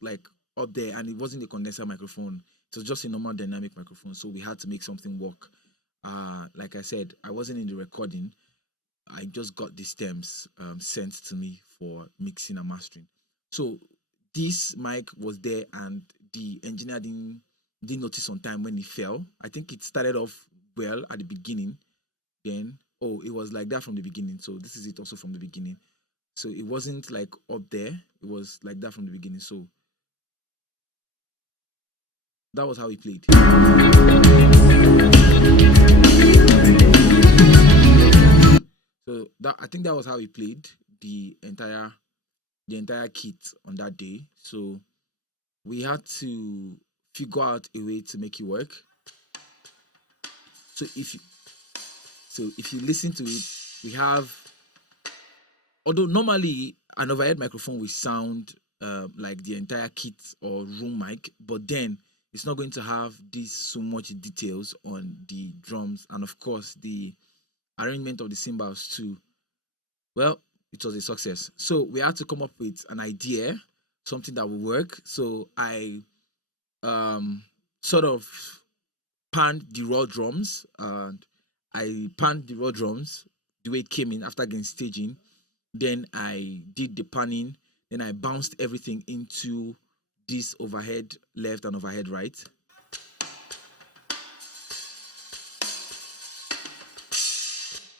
like up there, and it wasn't a condenser microphone. It was just a normal dynamic microphone. So we had to make something work. Like I said, I wasn't in the recording. I just got the stems sent to me for mixing and mastering. So this mic was there, and the engineer didn't notice on time when it fell. I think it started off well at the beginning. Then it was like that from the beginning. So this is it also from the beginning. So it wasn't like up there. It was like that from the beginning. So that was how he played. So that I think that was how he played the entire the entire kit on that day. So we had to figure out a way to make it work. So if you listen to it, we have, although normally an overhead microphone will sound like the entire kit or room mic, but then it's not going to have this so much details on the drums and of course the arrangement of the cymbals too. Well, it was a success. So we had to come up with an idea, something that will work. So I sort of panned the raw drums, and I panned the raw drums the way it came in after getting staging. Then I did the panning. Then I bounced everything into this overhead left and overhead right.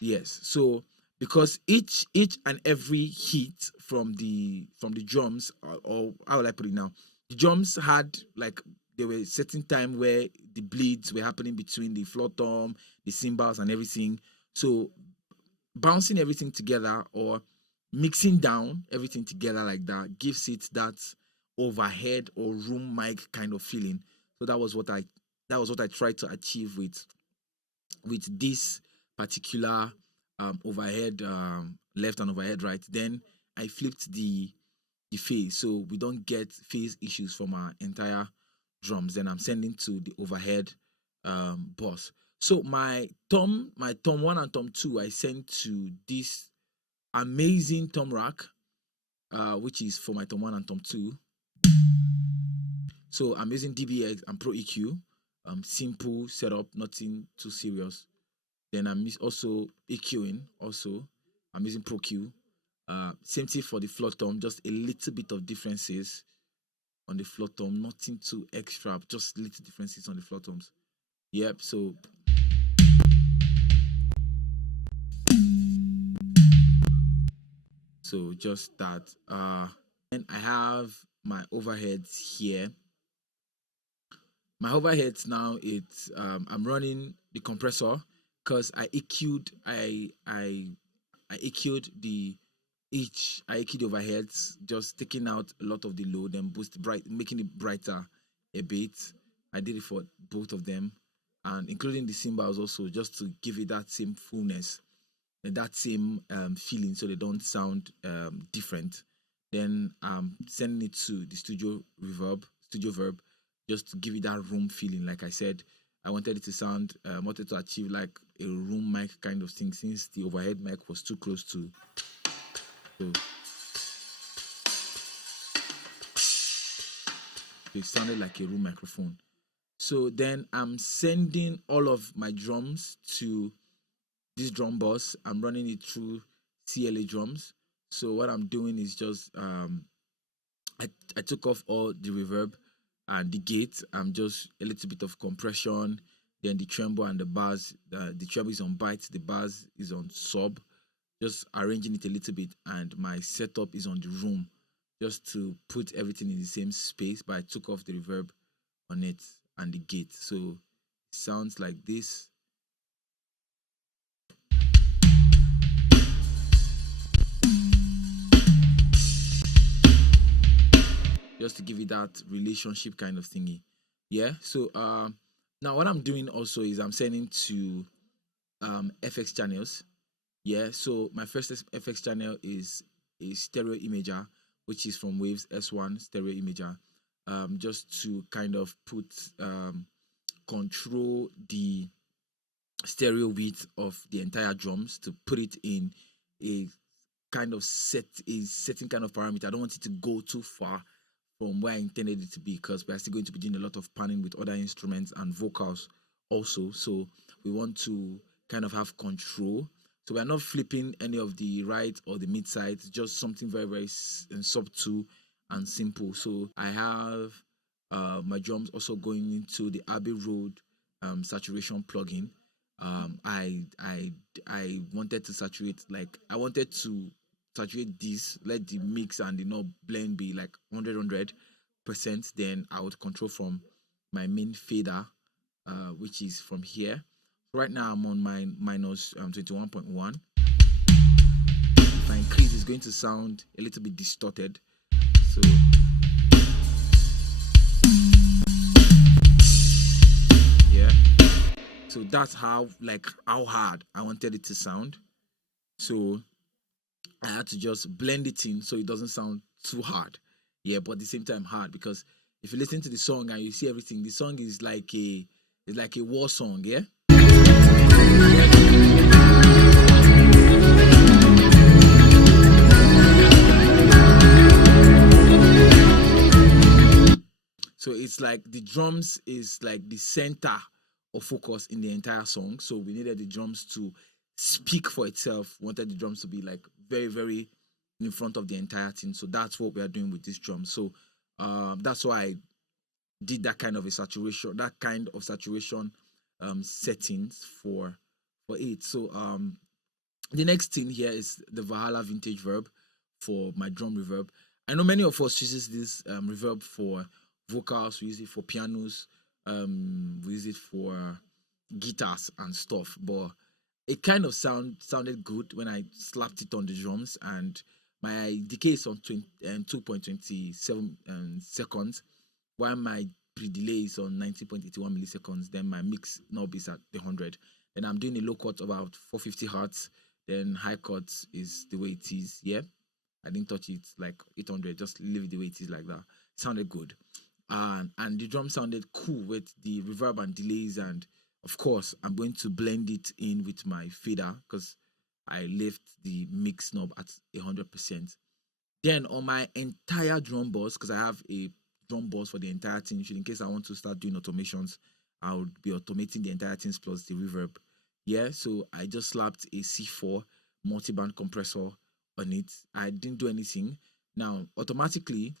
Yes. So because each and every hit from the drums, or how will I put it now? The drums had like there were certain time where the bleeds were happening between the floor tom, the cymbals, and everything. So bouncing everything together or mixing down everything together like that gives it that overhead or room mic kind of feeling. So that was what I tried to achieve with this particular overhead left and overhead right. Then I flipped the phase so we don't get phase issues from our entire drums. Then I'm sending to the overhead boss. So my tom one and tom two, I sent to this amazing tom rack, which is for my tom one and tom two. So I'm using DBX and Pro EQ, simple setup, nothing too serious. Then I'm also EQing. Also, I'm using Pro Q. Same thing for the floor tom, just a little bit of differences on the floor tom, nothing too extra, just little differences on the floor toms. Yep. So just that. And I have my overheads here. My overheads now, it's I'm running the compressor because I EQ'd the each I EQ'd the overheads, just taking out a lot of the load and making it brighter a bit. I did it for both of them, and including the cymbals also, just to give it that same fullness and that same feeling, so they don't sound different. Then sending it to the studio verb, just to give it that room feeling. Like I said, I wanted it to sound, wanted to achieve like a room mic kind of thing, since the overhead mic was too close to. So it sounded like a room microphone. So then I'm sending all of my drums to this drum bus. I'm running it through CLA drums. So what I'm doing is just I took off all the reverb and the gate. I'm just a little bit of compression. Then the tremble and the bass. The tremble is on bite. The bass is on sub. Just arranging it a little bit, and my setup is on the room, just to put everything in the same space. But I took off the reverb on it and the gate, so it sounds like this. Just to give it that relationship kind of thingy. Yeah. So now what I'm doing also is I'm sending to FX channels. Yeah. So my first FX channel is a stereo imager, which is from Waves S1 stereo imager. Just to kind of put control the stereo width of the entire drums, to put it in a kind of certain kind of parameter. I don't want it to go too far from where I intended it to be, because we're still going to be doing a lot of panning with other instruments and vocals also. So we want to kind of have control. So we're not flipping any of the right or the mid sides, just something very, very subtle and simple. So I have my drums also going into the Abbey Road saturation plugin. I wanted to saturate, like I wanted to saturate this, let the mix and the knob blend be like 100%. Then I would control from my main fader, which is from here. Right now I'm on my minus 21.1. If I increase, it's going to sound a little bit distorted. So yeah. So that's how hard I wanted it to sound. So I had to just blend it in so it doesn't sound too hard. Yeah, but at the same time hard, because if you listen to the song and you see everything, the song is like a war song, yeah? So it's like the drums is like the center of focus in the entire song. So we needed the drums to speak for itself. Wanted the drums to be like very, very in front of the entire thing. So that's what we are doing with this drum. So that's why I did that kind of saturation settings for it. So the next thing here is the Valhalla vintage verb for my drum reverb. I know many of us uses this reverb for vocals, we use it for pianos, we use it for guitars and stuff, but it kind of sounded good when I slapped it on the drums, and my decay is on 2.27 seconds, while my pre-delay is on 19.81 milliseconds. Then my mix knob is at the 100. And I'm doing a low cut about 450 hertz. Then high cut is the way it is. Yeah, I didn't touch it like 800. Just leave it the way it is like that. It sounded good, and the drum sounded cool with the reverb and delays. And of course, I'm going to blend it in with my fader because I left the mix knob at 100%. Then on my entire drum boss, because I have a drum boss for the entire thing, in case I want to start doing automations, I would be automating the entire things plus the reverb. Yeah, so I just slapped a C4 multi-band compressor on it. I didn't do anything. Now, automatically,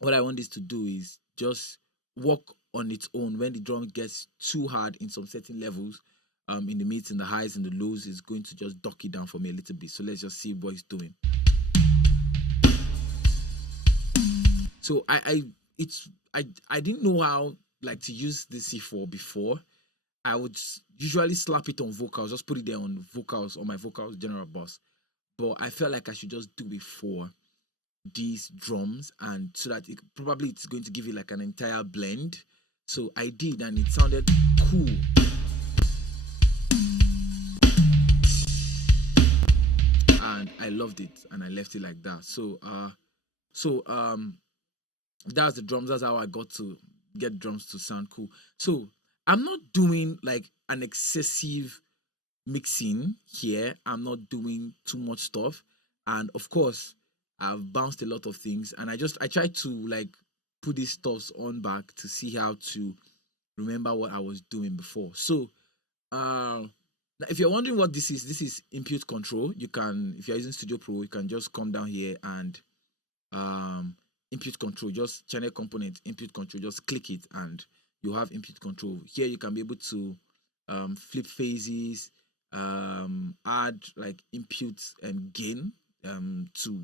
what I want this to do is just work on its own. When the drum gets too hard in some certain levels, in the mids and the highs and the lows, is going to just duck it down for me a little bit. So let's just see what it's doing. So I didn't know how like to use the C4 before. I would usually slap it on vocals, just put it there on vocals, on my vocals general boss. But I felt like I should just do it for these drums, and so that it's going to give it like an entire blend. So I did, and it sounded cool. And I loved it, and I left it like that. So that's the drums. That's how I got to get drums to sound cool. So I'm not doing like an excessive mixing here. I'm not doing too much stuff. And of course, I've bounced a lot of things, and I try to like put these stuffs on back to see how to remember what I was doing before. So if you're wondering what this is input control. You can, if you're using Studio Pro, you can just come down here and input control, just channel component input control, just click it and you have input control. Here you can be able to flip phases, add like inputs and gain to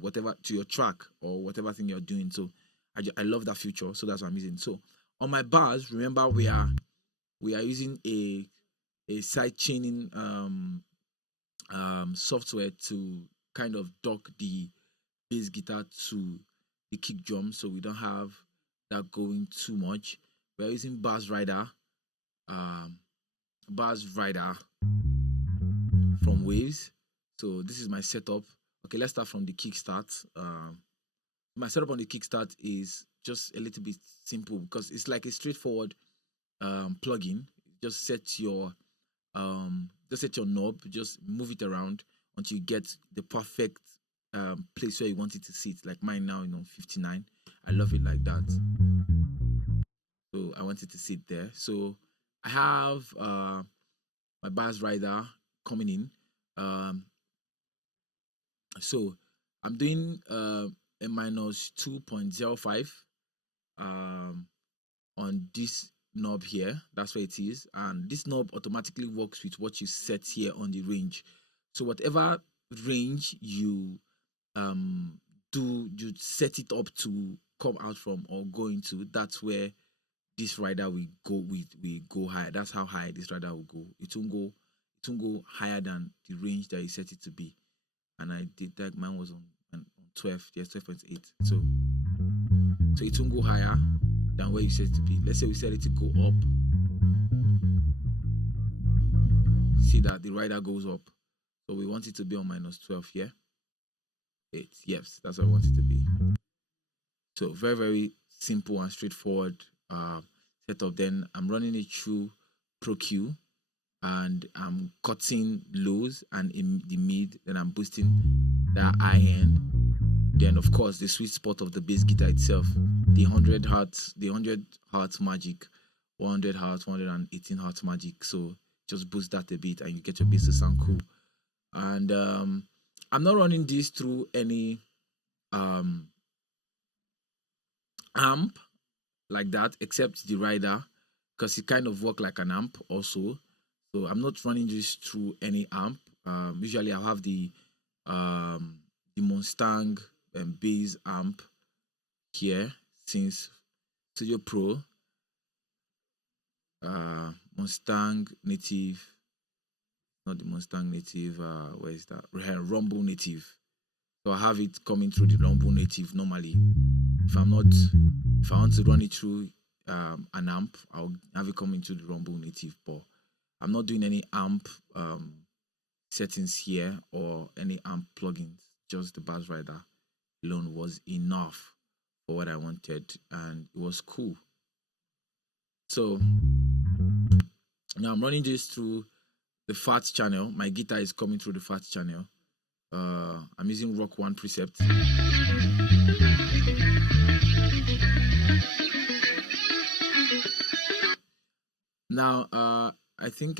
your track or whatever thing you're doing. So I love that feature, so that's what I'm using. So on my bars, remember we are using a side chaining software to kind of dock the bass guitar to the kick drum, so we don't have that going too much. We're using Bass Rider from Waves. So this is my setup. Okay, let's start from the kickstart. My setup on the kickstart is just a little bit simple because it's like a straightforward plugin. Just set your knob, just move it around until you get the perfect place where you want it to sit. Like mine now, 59. I love it like that. So I wanted to sit there. So I have my bass rider coming in. Um, so I'm doing a minus 2.05 um, on this knob here. That's where it is. And this knob automatically works with what you set here on the range. So whatever range you you set it up to come out from or go into, that's where this rider will go with we go higher. That's how high this rider will go. It won't go higher than the range that you set it to be. And I did that. Mine was on 12, yes, 12.8. So it won't go higher than where you set it to be. Let's say we set it to go up. See that the rider goes up. So we want it to be on minus 12 here. 8. Yes, that's what I want it to be. So very, very simple and straightforward setup. Then I'm running it through ProQ and I'm cutting lows and in the mid, then I'm boosting that high end. Then of course the sweet spot of the bass guitar itself, the 100 hertz magic, 100 hertz, 118 hertz magic. So just boost that a bit and you get your bass to sound cool. And I'm not running this through any amp like that, except the rider, because it kind of work like an amp also. So I'm not running this through any amp. Usually I'll have the Mustang bass amp here since Studio Pro. Mustang native, not the Mustang native, where is that? Rumble native. So I have it coming through the Rumble native normally. If I want to run it through an amp, I'll have it coming through the Rumble native. But I'm not doing any amp settings here or any amp plugins. Just the bass rider alone was enough for what I wanted, and it was cool. So now I'm running this through the fat channel. My guitar is coming through the fat channel. I'm using Rock 1 Precept. Now I think